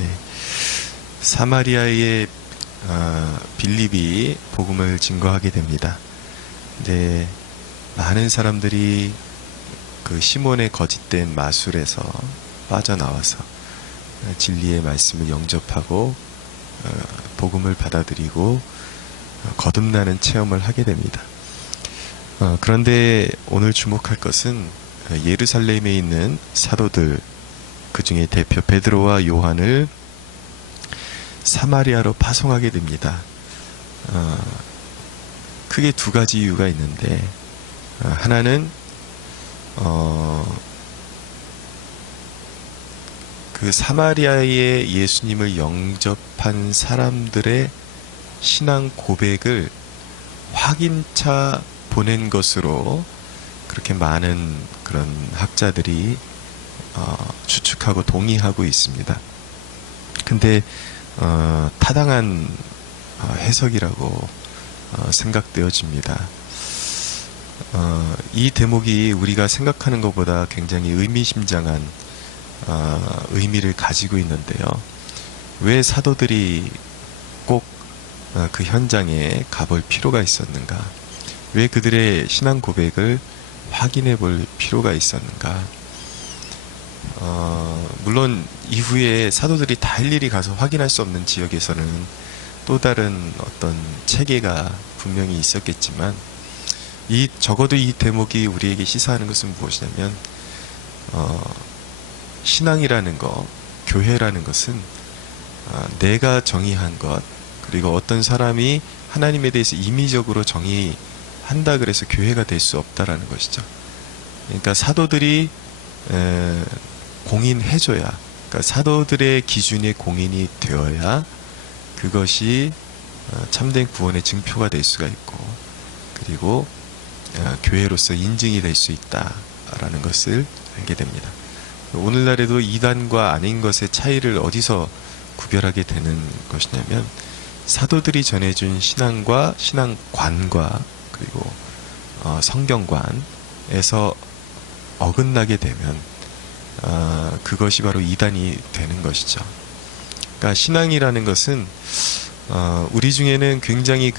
네. 사마리아의 빌립이 복음을 증거하게 됩니다. 이제 많은 사람들이 그 시몬의 거짓된 마술에서 빠져나와서 진리의 말씀을 영접하고 복음을 받아들이고 거듭나는 체험을 하게 됩니다. 그런데 오늘 주목할 것은 예루살렘에 있는 사도들, 그 중에 대표 베드로와 요한을 사마리아로 파송하게 됩니다. 크게 두 가지 이유가 있는데, 하나는 그 사마리아에 예수님을 영접한 사람들의 신앙 고백을 확인차 보낸 것으로 그렇게 많은 그런 학자들이 추측하고 동의하고 있습니다. 근데 타당한 해석이라고 생각되어집니다. 이 대목이 우리가 생각하는 것보다 굉장히 의미심장한 의미를 가지고 있는데요. 왜 사도들이 꼭 그 현장에 가볼 필요가 있었는가? 왜 그들의 신앙 고백을 확인해 볼 필요가 있었는가? 물론 이후에 사도들이 다 일일이 가서 확인할 수 없는 지역에서는 또 다른 어떤 체계가 분명히 있었겠지만, 적어도 이 대목이 우리에게 시사하는 것은 무엇이냐면, 신앙이라는 것, 교회라는 것은 내가 정의한 것, 그리고 어떤 사람이 하나님에 대해서 임의적으로 정의한다 그래서 교회가 될 수 없다라는 것이죠. 그러니까 사도들이 공인해줘야, 그러니까 사도들의 기준에 공인이 되어야 그것이 참된 구원의 증표가 될 수가 있고, 그리고 교회로서 인증이 될 수 있다라는 것을 알게 됩니다. 오늘날에도 이단과 아닌 것의 차이를 어디서 구별하게 되는 것이냐면, 사도들이 전해준 신앙관과 그리고 성경관에서 어긋나게 되면 그것이 바로 이단이 되는 것이죠. 그러니까 신앙이라는 것은 우리 중에는 굉장히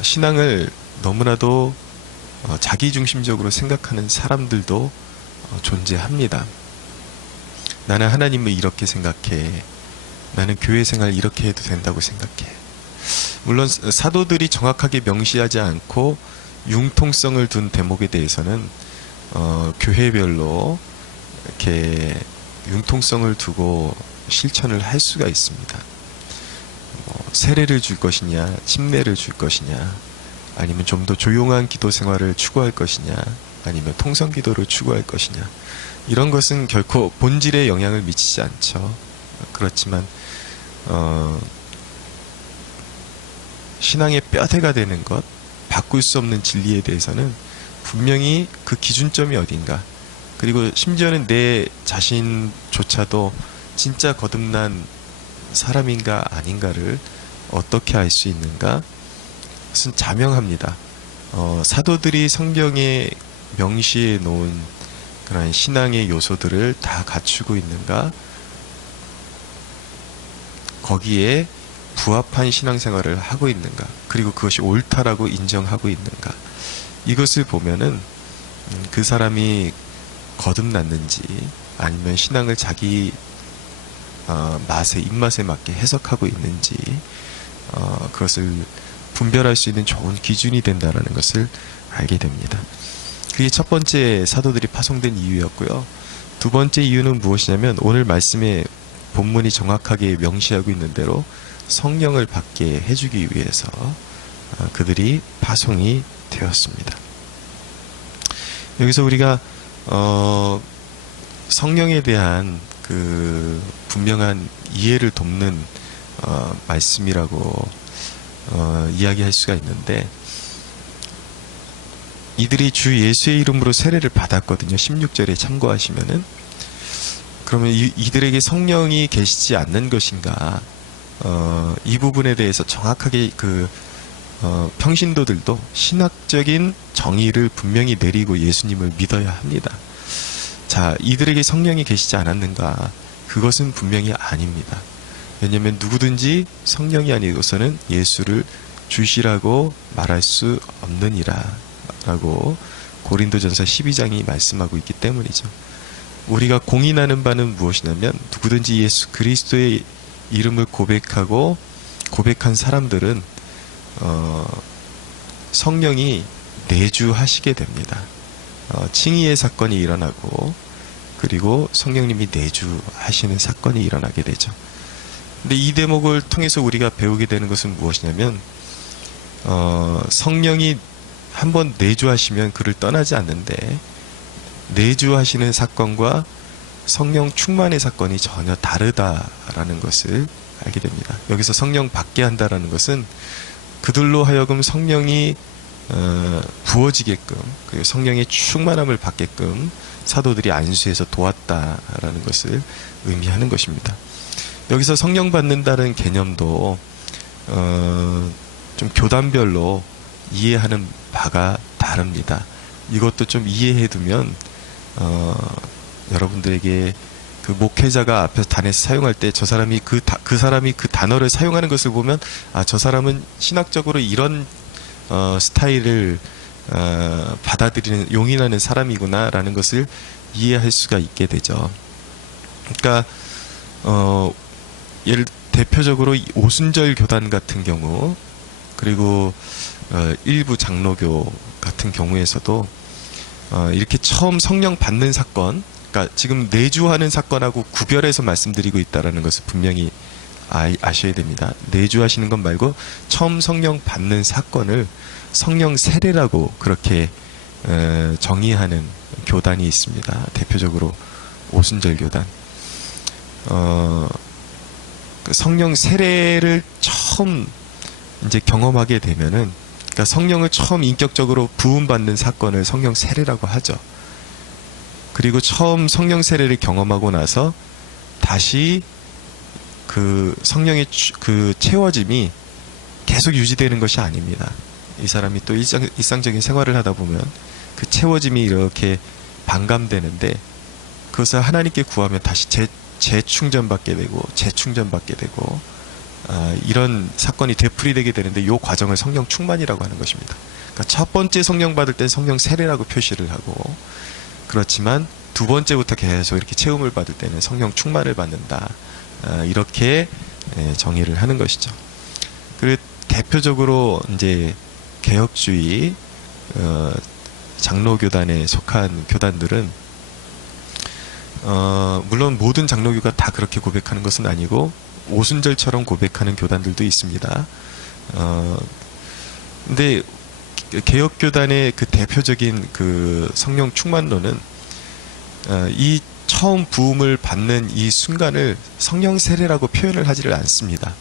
신앙을 너무나도 자기중심적으로 생각하는 사람들도 존재합니다. 나는 하나님을 이렇게 생각해. 나는 교회 생활 이렇게 해도 된다고 생각해. 물론 사도들이 정확하게 명시하지 않고 융통성을 둔 대목에 대해서는 교회별로 이렇게 융통성을 두고 실천을 할 수가 있습니다. 세례를 줄 것이냐, 침례를 줄 것이냐, 아니면 좀 더 조용한 기도 생활을 추구할 것이냐, 아니면 통성 기도를 추구할 것이냐, 이런 것은 결코 본질에 영향을 미치지 않죠. 그렇지만 신앙의 뼈대가 되는 것, 바꿀 수 없는 진리에 대해서는 분명히 그 기준점이 어딘가, 그리고 심지어는 내 자신조차도 진짜 거듭난 사람인가 아닌가를 어떻게 알 수 있는가? 그것은 자명합니다. 사도들이 성경에 명시해 놓은 그런 신앙의 요소들을 다 갖추고 있는가? 거기에 부합한 신앙생활을 하고 있는가? 그리고 그것이 옳다라고 인정하고 있는가? 이것을 보면은 그 사람이 거듭났는지, 아니면 신앙을 자기 입맛에 맞게 해석하고 있는지, 그것을 분별할 수 있는 좋은 기준이 된다라는 것을 알게 됩니다. 그게 첫 번째 사도들이 파송된 이유였고요. 두 번째 이유는 무엇이냐면, 오늘 말씀에 본문이 정확하게 명시하고 있는 대로 성령을 받게 해주기 위해서 그들이 파송이 되었습니다. 여기서 우리가 성령에 대한 그 분명한 이해를 돕는 말씀이라고 이야기할 수가 있는데, 이들이 주 예수의 이름으로 세례를 받았거든요. 16절에 참고하시면은. 그러면 이들에게 성령이 계시지 않는 것인가? 이 부분에 대해서 정확하게 평신도들도 신학적인 정의를 분명히 내리고 예수님을 믿어야 합니다. 자, 이들에게 성령이 계시지 않았는가? 그것은 분명히 아닙니다. 왜냐하면 누구든지 성령이 아니고서는 예수를 주시라고 말할 수 없느니라 라고 고린도전서 12장이 말씀하고 있기 때문이죠. 우리가 공인하는 바는 무엇이냐면 누구든지 예수 그리스도의 이름을 고백한 사람들은 성령이 내주하시게 됩니다. 칭의의 사건이 일어나고 그리고 성령님이 내주하시는 사건이 일어나게 되죠. 근데 이 대목을 통해서 우리가 배우게 되는 것은 무엇이냐면 성령이 한번 내주하시면 그를 떠나지 않는데 내주하시는 사건과 성령 충만의 사건이 전혀 다르다라는 것을 알게 됩니다. 여기서 성령 받게 한다라는 것은 그들로 하여금 성령이 부어지게끔 그리고 성령의 충만함을 받게끔 사도들이 안수해서 도왔다라는 것을 의미하는 것입니다. 여기서 성령 받는다는 개념도 좀 교단별로 이해하는 바가 다릅니다. 이것도 좀 이해해 두면 여러분들에게 그 목회자가 앞에서 단에서 사용할 때 저 사람이 그 사람이 그 단어를 사용하는 것을 보면 아, 저 사람은 신학적으로 이런 스타일을 받아들이는 용인하는 사람이구나라는 것을 이해할 수가 있게 되죠. 그러니까 대표적으로 오순절 교단 같은 경우 그리고 일부 장로교 같은 경우에서도 이렇게 처음 성령 받는 사건, 그러니까 지금 내주하는 사건하고 구별해서 말씀드리고 있다는 것을 분명히 아셔야 됩니다. 내주하시는 것 말고 처음 성령 받는 사건을 성령 세례라고 그렇게 정의하는 교단이 있습니다. 대표적으로 오순절 교단. 성령 세례를 처음 이제 경험하게 되면은, 그러니까 성령을 처음 인격적으로 부음받는 사건을 성령 세례라고 하죠. 그리고 처음 성령 세례를 경험하고 나서 다시 그 성령의 그 채워짐이 계속 유지되는 것이 아닙니다. 이 사람이 또 일상적인 생활을 하다 보면 그 채워짐이 이렇게 반감되는데 그것을 하나님께 구하면 다시 재충전받게 되고 재충전받게 되고 이런 사건이 되풀이되게 되는데 이 과정을 성령 충만이라고 하는 것입니다. 그러니까 첫 번째 성령 받을 때 성령 세례라고 표시를 하고, 그렇지만 두 번째부터 계속 이렇게 체험을 받을 때는 성령 충만을 받는다, 이렇게 정의를 하는 것이죠. 그리고 대표적으로 이제 개혁주의 장로교단에 속한 교단들은 물론 모든 장로교가 다 그렇게 고백하는 것은 아니고 오순절처럼 고백하는 교단들도 있습니다. 근데 개혁교단의 그 대표적인 그 성령 충만론은 이 처음 부음을 받는 이 순간을 성령 세례라고 표현을 하지를 않습니다.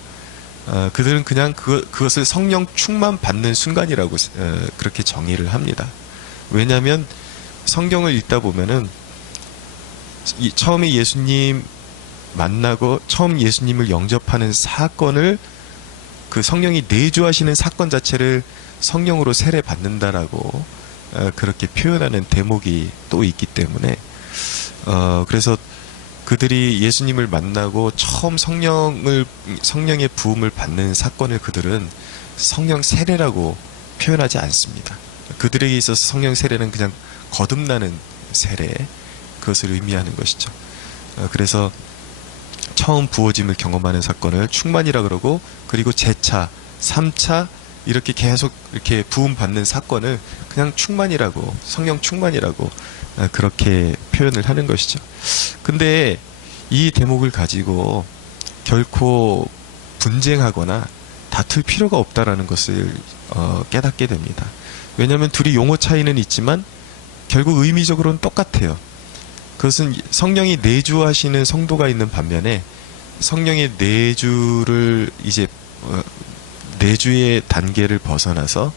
그들은 그냥 그것을 성령 충만 받는 순간이라고 그렇게 정의를 합니다. 왜냐하면 성경을 읽다 보면은 처음에 예수님 만나고 처음 예수님을 영접하는 사건을 그 성령이 내주하시는 사건 자체를 성령으로 세례 받는다라고 그렇게 표현하는 대목이 또 있기 때문에 그래서 그들이 예수님을 만나고 처음 성령의 부음을 받는 사건을 그들은 성령 세례라고 표현하지 않습니다. 그들에게 있어서 성령 세례는 그냥 거듭나는 세례, 그것을 의미하는 것이죠. 그래서 처음 부어짐을 경험하는 사건을 충만이라 그러고, 그리고 제차, 3차 이렇게 계속 이렇게 부음 받는 사건을 그냥 충만이라고, 성령 충만이라고 그렇게 표현을 하는 것이죠. 근데 이 대목을 가지고 결코 분쟁하거나 다툴 필요가 없다라는 것을 깨닫게 됩니다. 왜냐하면 둘이 용어 차이는 있지만 결국 의미적으로는 똑같아요. 그것은 성령이 내주하시는 성도가 있는 반면에 성령의 내주를 이제 내주의 단계를 벗어나서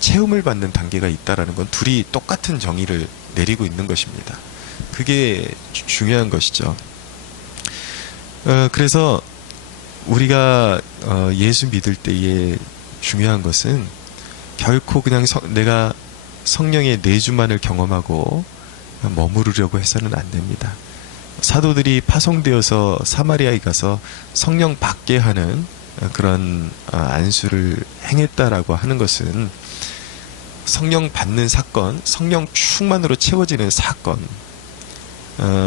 체험을 받는 단계가 있다라는 건 둘이 똑같은 정의를 내리고 있는 것입니다. 그게 중요한 것이죠. 그래서 우리가 예수 믿을 때에 중요한 것은 결코 그냥 내가 성령의 내주만을 경험하고 머무르려고 해서는 안 됩니다. 사도들이 파송되어서 사마리아에 가서 성령 받게 하는 그런 안수를 행했다라고 하는 것은 성령 받는 사건, 성령 충만으로 채워지는 사건.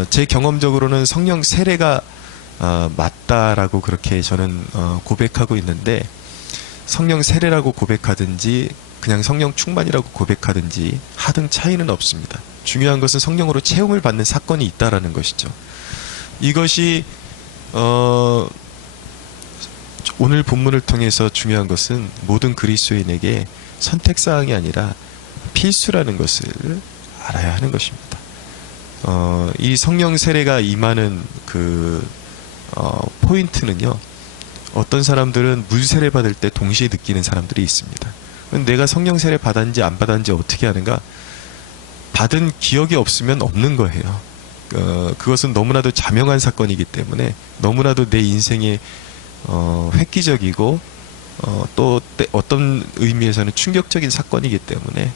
제 경험적으로는 성령 세례가 맞다라고 그렇게 저는 고백하고 있는데, 성령 세례라고 고백하든지 그냥 성령 충만이라고 고백하든지 하등 차이는 없습니다. 중요한 것은 성령으로 채움을 받는 사건이 있다라는 것이죠. 이것이 오늘 본문을 통해서 중요한 것은 모든 그리스도인에게 선택사항이 아니라 필수라는 것을 알아야 하는 것입니다. 이 성령 세례가 임하는 포인트는요, 어떤 사람들은 물 세례 받을 때 동시에 느끼는 사람들이 있습니다. 내가 성령 세례 받았는지 안 받았는지 어떻게 하는가? 받은 기억이 없으면 없는 거예요. 그것은 너무나도 자명한 사건이기 때문에, 너무나도 내 인생에 획기적이고 또 어떤 의미에서는 충격적인 사건이기 때문에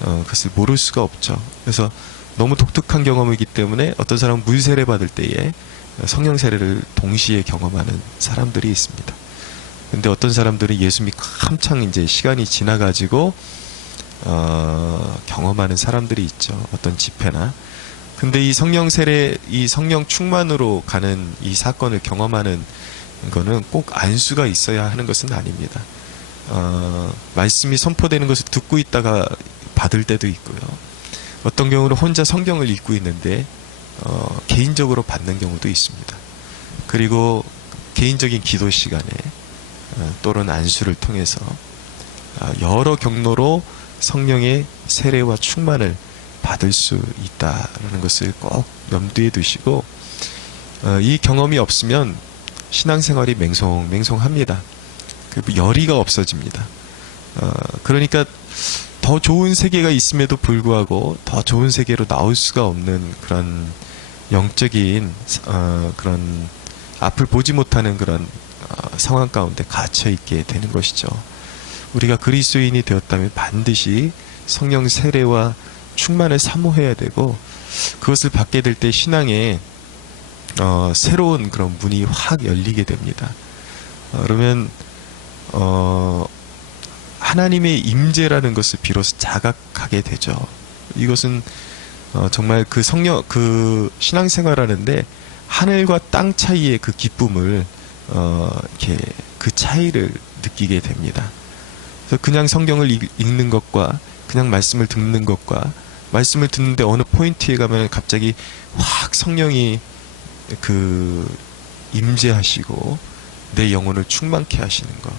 그것을 모를 수가 없죠. 그래서 너무 독특한 경험이기 때문에 어떤 사람은 물 세례 받을 때에 성령 세례를 동시에 경험하는 사람들이 있습니다. 근데 어떤 사람들은 예수 믿고 한창 이제 시간이 지나가지고 경험하는 사람들이 있죠. 어떤 집회나. 근데 이 성령 세례, 이 성령 충만으로 가는 이 사건을 경험하는 거는 꼭 안수가 있어야 하는 것은 아닙니다. 말씀이 선포되는 것을 듣고 있다가 받을 때도 있고요. 어떤 경우는 혼자 성경을 읽고 있는데 개인적으로 받는 경우도 있습니다. 그리고 개인적인 기도 시간에 또는 안수를 통해서 여러 경로로 성령의 세례와 충만을 받을 수 있다는 것을 꼭 염두에 두시고, 이 경험이 없으면 신앙생활이 맹송합니다. 열의가 없어집니다. 그러니까 더 좋은 세계가 있음에도 불구하고 더 좋은 세계로 나올 수가 없는 그런 영적인 그런 앞을 보지 못하는 그런 상황 가운데 갇혀 있게 되는 것이죠. 우리가 그리스도인이 되었다면 반드시 성령 세례와 충만을 사모해야 되고, 그것을 받게 될 때 신앙에 새로운 그런 문이 확 열리게 됩니다. 그러면 하나님의 임재라는 것을 비로소 자각하게 되죠. 이것은 정말 그 신앙생활하는데 하늘과 땅 차이의 그 기쁨을 이렇게 그 차이를 느끼게 됩니다. 그래서 그냥 성경을 읽는 것과 그냥 말씀을 듣는 것과, 말씀을 듣는데 어느 포인트에 가면 갑자기 확 성령이 임재하시고 내 영혼을 충만케 하시는 것.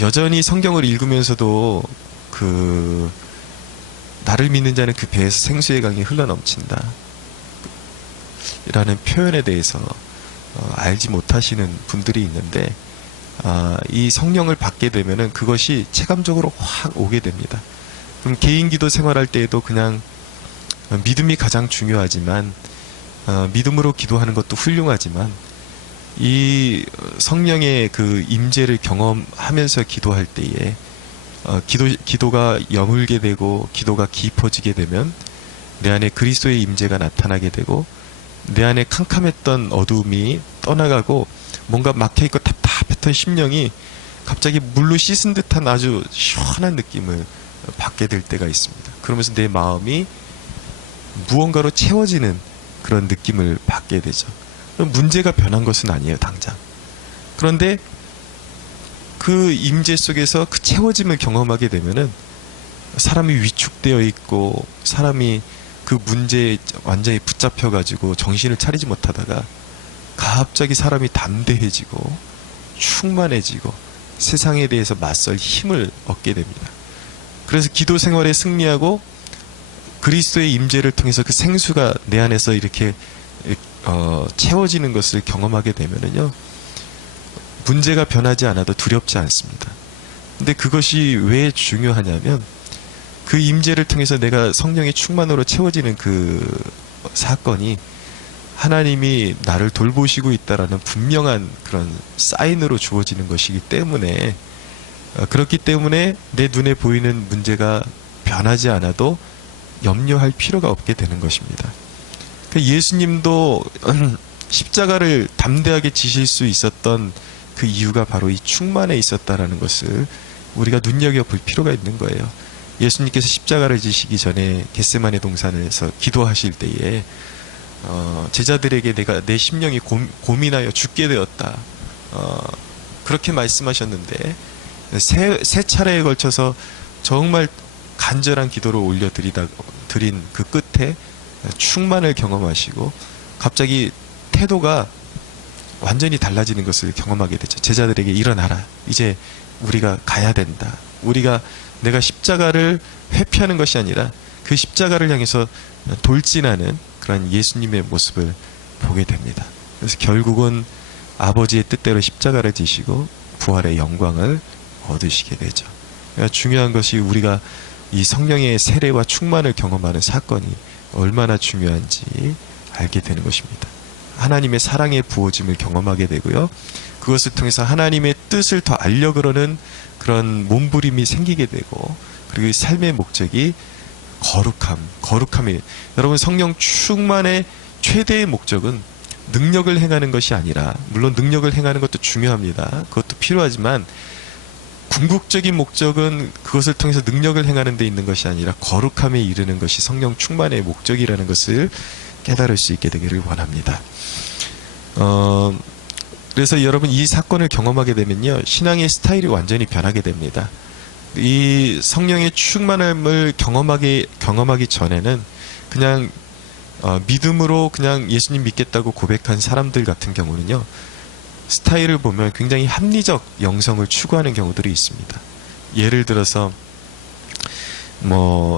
여전히 성경을 읽으면서도 나를 믿는 자는 그 배에서 생수의 강이 흘러넘친다 라는 표현에 대해서 알지 못하시는 분들이 있는데, 이 성령을 받게 되면은 그것이 체감적으로 확 오게 됩니다. 그럼 개인 기도 생활할 때에도 그냥 믿음이 가장 중요하지만, 믿음으로 기도하는 것도 훌륭하지만, 이 성령의 그 임재를 경험하면서 기도할 때에 기도가 여물게 되고 기도가 깊어지게 되면 내 안에 그리스도의 임재가 나타나게 되고, 내 안에 캄캄했던 어두움이 떠나가고 뭔가 막혀있고 답답했던 심령이 갑자기 물로 씻은 듯한 아주 시원한 느낌을 받게 될 때가 있습니다. 그러면서 내 마음이 무언가로 채워지는 그런 느낌을 받게 되죠. 문제가 변한 것은 아니에요, 당장. 그런데 그 임재 속에서 그 채워짐을 경험하게 되면은 사람이 위축되어 있고, 사람이 그 문제에 완전히 붙잡혀가지고 정신을 차리지 못하다가 갑자기 사람이 담대해지고 충만해지고 세상에 대해서 맞설 힘을 얻게 됩니다. 그래서 기도 생활에 승리하고 그리스도의 임재를 통해서 그 생수가 내 안에서 이렇게 채워지는 것을 경험하게 되면은요, 문제가 변하지 않아도 두렵지 않습니다. 근데 그것이 왜 중요하냐면, 그 임재를 통해서 내가 성령의 충만으로 채워지는 그 사건이 하나님이 나를 돌보시고 있다라는 분명한 그런 사인으로 주어지는 것이기 때문에, 그렇기 때문에 내 눈에 보이는 문제가 변하지 않아도 염려할 필요가 없게 되는 것입니다. 예수님도 십자가를 담대하게 지실 수 있었던 그 이유가 바로 이 충만에 있었다라는 것을 우리가 눈여겨볼 필요가 있는 거예요. 예수님께서 십자가를 지시기 전에 겟세마네 동산에서 기도하실 때에 제자들에게 내가 내 심령이 고민하여 죽게 되었다. 그렇게 말씀하셨는데 세 차례에 걸쳐서 정말 간절한 기도를 드린 그 끝에 충만을 경험하시고 갑자기 태도가 완전히 달라지는 것을 경험하게 되죠. 제자들에게 일어나라. 이제 우리가 가야 된다. 내가 십자가를 회피하는 것이 아니라 그 십자가를 향해서 돌진하는 그런 예수님의 모습을 보게 됩니다. 그래서 결국은 아버지의 뜻대로 십자가를 지시고 부활의 영광을 얻으시게 되죠. 그러니까 중요한 것이 우리가 이 성령의 세례와 충만을 경험하는 사건이 얼마나 중요한지 알게 되는 것입니다. 하나님의 사랑의 부어짐을 경험하게 되고요. 그것을 통해서 하나님의 뜻을 더 알려고 그러는 그런 몸부림이 생기게 되고, 그리고 이 삶의 목적이 거룩함이, 여러분 성령 충만의 최대의 목적은 능력을 행하는 것이 아니라, 물론 능력을 행하는 것도 중요합니다. 그것도 필요하지만 궁극적인 목적은 그것을 통해서 능력을 행하는 데 있는 것이 아니라 거룩함에 이르는 것이 성령 충만의 목적이라는 것을 깨달을 수 있게 되기를 원합니다. 그래서 여러분 이 사건을 경험하게 되면요, 신앙의 스타일이 완전히 변하게 됩니다. 이 성령의 충만함을 경험하기 전에는 그냥 믿음으로 그냥 예수님 믿겠다고 고백한 사람들 같은 경우는요, 스타일을 보면 굉장히 합리적 영성을 추구하는 경우들이 있습니다. 예를 들어서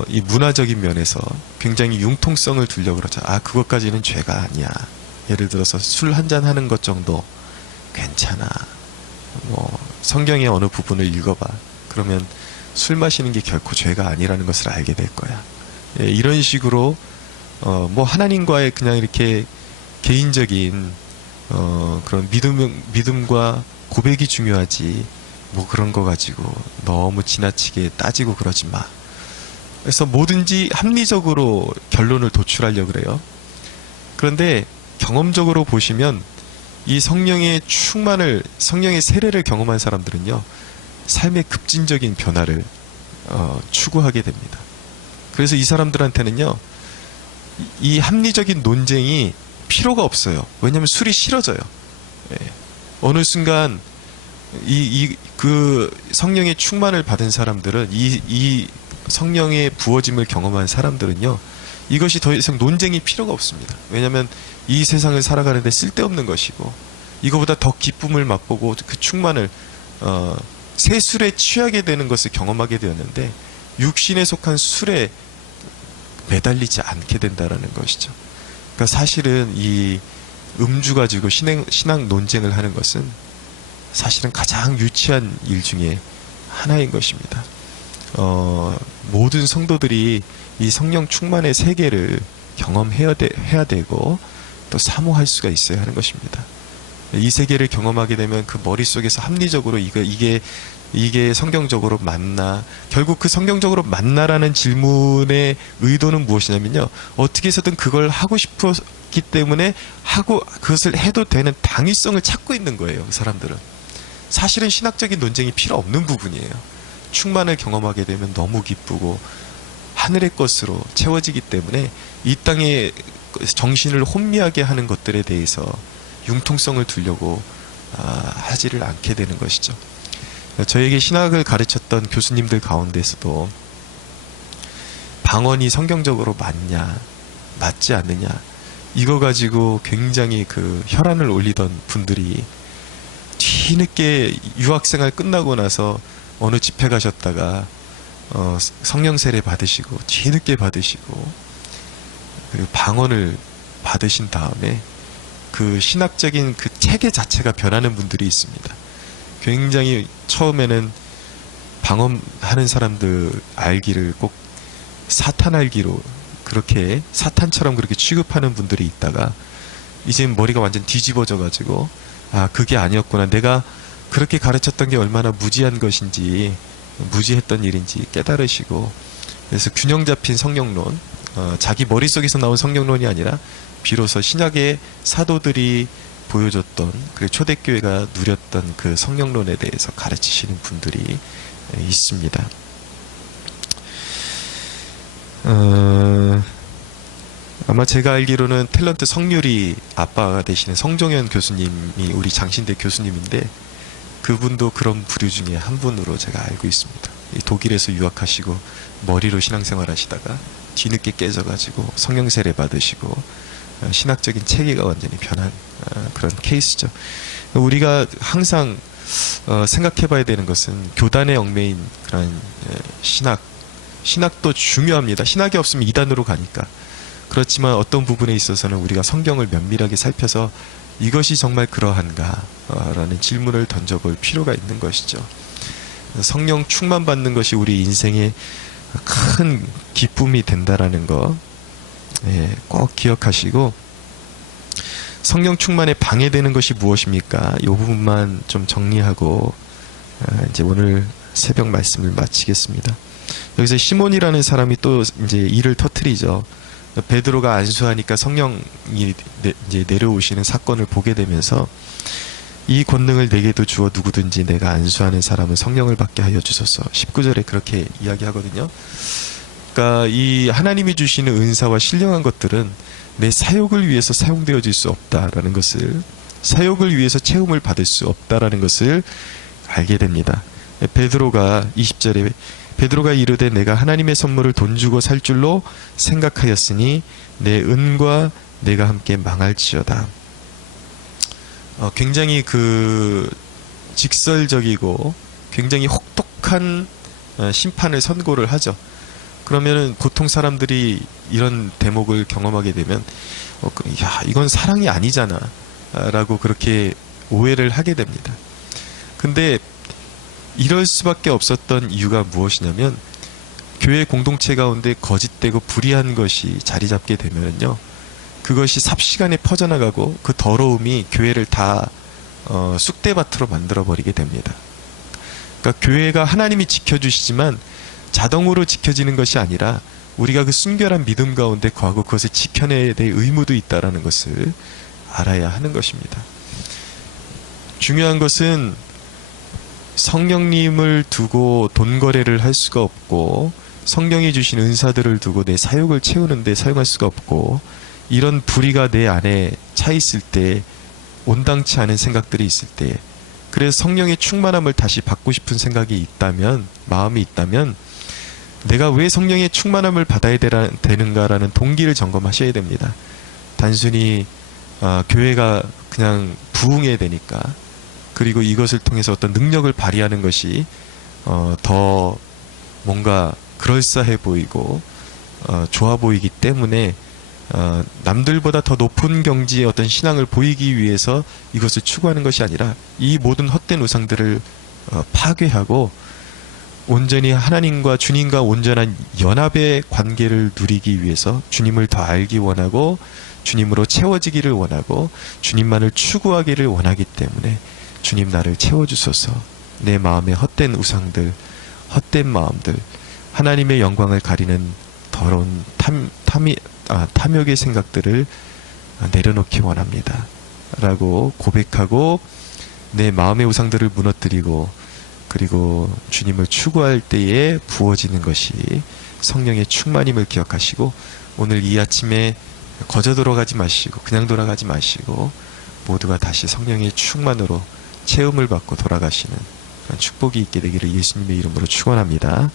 이 문화적인 면에서 굉장히 융통성을 두려고 그러죠. 그것까지는 죄가 아니야. 예를 들어서 술 한잔 하는 것 정도 괜찮아. 성경의 어느 부분을 읽어봐. 그러면 술 마시는 게 결코 죄가 아니라는 것을 알게 될 거야. 이런 식으로 하나님과의 그냥 이렇게 개인적인 그런 믿음과 고백이 중요하지, 그런 거 가지고 너무 지나치게 따지고 그러지 마. 그래서 뭐든지 합리적으로 결론을 도출하려고 그래요. 그런데 경험적으로 보시면 이 성령의 세례를 경험한 사람들은요, 삶의 급진적인 변화를 추구하게 됩니다. 그래서 이 사람들한테는요, 이 합리적인 논쟁이 필요가 없어요. 왜냐하면 술이 싫어져요. 어느 순간 그 성령의 충만을 받은 사람들은, 이 성령의 부어짐을 경험한 사람들은요, 이것이 더 이상 논쟁이 필요가 없습니다. 왜냐하면 이 세상을 살아가는데 쓸데없는 것이고, 이거보다 더 기쁨을 맛보고 그 충만을 새 술에 취하게 되는 것을 경험하게 되었는데, 육신에 속한 술에 매달리지 않게 된다는 것이죠. 그러니까 사실은 이 음주 가지고 신앙 논쟁을 하는 것은 사실은 가장 유치한 일 중에 하나인 것입니다. 모든 성도들이 이 성령 충만의 세계를 경험해야 되고 또 사모할 수가 있어야 하는 것입니다. 이 세계를 경험하게 되면 그 머릿속에서 합리적으로 이게 성경적으로 맞나? 결국 그 성경적으로 맞나라는 질문의 의도는 무엇이냐면요, 어떻게 해서든 그걸 하고 싶었기 때문에 그것을 해도 되는 당위성을 찾고 있는 거예요. 그 사람들은 사실은 신학적인 논쟁이 필요 없는 부분이에요. 충만을 경험하게 되면 너무 기쁘고 하늘의 것으로 채워지기 때문에 이 땅에 정신을 혼미하게 하는 것들에 대해서 융통성을 두려고 하지를 않게 되는 것이죠. 저에게 신학을 가르쳤던 교수님들 가운데서도 방언이 성경적으로 맞냐, 맞지 않느냐, 이거 가지고 굉장히 그 혈안을 올리던 분들이 뒤늦게 유학생활 끝나고 나서 어느 집회 가셨다가 성령 세례 받으시고 뒤늦게 받으시고 그리고 방언을 받으신 다음에 그 신학적인 그 체계 자체가 변하는 분들이 있습니다. 굉장히 처음에는 방언하는 사람들 알기를 꼭 사탄 알기로 그렇게 사탄처럼 그렇게 취급하는 분들이 있다가 이제 머리가 완전 뒤집어져 가지고 그게 아니었구나, 내가 그렇게 가르쳤던 게 얼마나 무지한 것인지, 무지했던 일인지 깨달으시고, 그래서 균형 잡힌 성령론, 자기 머릿속에서 나온 성경론이 아니라 비로소 신약의 사도들이 보여줬던 그리고 초대교회가 누렸던 그 성령론에 대해서 가르치시는 분들이 있습니다. 아마 제가 알기로는 탤런트 성률이 아빠가 되시는 성종현 교수님이 우리 장신대 교수님인데 그분도 그런 부류 중에 한 분으로 제가 알고 있습니다. 독일에서 유학하시고 머리로 신앙생활 하시다가 뒤늦게 깨져가지고 성령 세례 받으시고 신학적인 체계가 완전히 변한 그런 케이스죠. 우리가 항상 생각해 봐야 되는 것은 교단의 얽매인 그런 신학도 중요합니다. 신학이 없으면 이단으로 가니까. 그렇지만 어떤 부분에 있어서는 우리가 성경을 면밀하게 살펴서 이것이 정말 그러한가? 라는 질문을 던져볼 필요가 있는 것이죠. 성령 충만받는 것이 우리 인생의 큰 기쁨이 된다라는 거, 꼭 기억하시고, 성령 충만에 방해되는 것이 무엇입니까? 이 부분만 좀 정리하고, 이제 오늘 새벽 말씀을 마치겠습니다. 여기서 시몬이라는 사람이 또 이제 일을 터뜨리죠. 베드로가 안수하니까 성령이 이제 내려오시는 사건을 보게 되면서 이 권능을 내게도 주어 누구든지 내가 안수하는 사람은 성령을 받게 하여 주소서. 19절에 그렇게 이야기하거든요. 그러니까 이 하나님이 주시는 은사와 신령한 것들은 내 사역을 위해서 사용되어질 수 없다라는 것을, 사역을 위해서 체험을 받을 수 없다라는 것을 알게 됩니다. 베드로가 20절에 베드로가 이르되 내가 하나님의 선물을 돈 주고 살 줄로 생각하였으니 내 은과 내가 함께 망할지어다. 굉장히 그 직설적이고 굉장히 혹독한 심판을 선고를 하죠. 그러면은 보통 사람들이 이런 대목을 경험하게 되면 야, 이건 사랑이 아니잖아 라고 그렇게 오해를 하게 됩니다. 근데 이럴 수밖에 없었던 이유가 무엇이냐면 교회 공동체 가운데 거짓되고 불의한 것이 자리 잡게 되면요, 그것이 삽시간에 퍼져나가고 그 더러움이 교회를 다 쑥대밭으로 만들어버리게 됩니다. 그러니까 교회가 하나님이 지켜주시지만 자동으로 지켜지는 것이 아니라 우리가 그 순결한 믿음 가운데 거하고 그것을 지켜내야 될 의무도 있다는 것을 알아야 하는 것입니다. 중요한 것은 성령님을 두고 돈 거래를 할 수가 없고, 성령이 주신 은사들을 두고 내 사역을 채우는 데 사용할 수가 없고, 이런 불의가 내 안에 차 있을 때, 온당치 않은 생각들이 있을 때, 그래서 성령의 충만함을 다시 받고 싶은 생각이 있다면, 마음이 있다면 내가 왜 성령의 충만함을 받아야 되는가라는 동기를 점검하셔야 됩니다. 단순히 교회가 그냥 부흥해야 되니까, 그리고 이것을 통해서 어떤 능력을 발휘하는 것이 더 뭔가 그럴싸해 보이고 좋아 보이기 때문에 남들보다 더 높은 경지의 어떤 신앙을 보이기 위해서 이것을 추구하는 것이 아니라 이 모든 헛된 우상들을 파괴하고 온전히 하나님과 주님과 온전한 연합의 관계를 누리기 위해서 주님을 더 알기 원하고 주님으로 채워지기를 원하고 주님만을 추구하기를 원하기 때문에 주님 나를 채워주소서. 내 마음의 헛된 우상들, 헛된 마음들, 하나님의 영광을 가리는 더러운 탐욕의 생각들을 내려놓기 원합니다 라고 고백하고 내 마음의 우상들을 무너뜨리고 그리고 주님을 추구할 때에 부어지는 것이 성령의 충만임을 기억하시고 오늘 이 아침에 거저 돌아가지 마시고 그냥 돌아가지 마시고 모두가 다시 성령의 충만으로 체험을 받고 돌아가시는 그런 축복이 있게 되기를 예수님의 이름으로 축원합니다.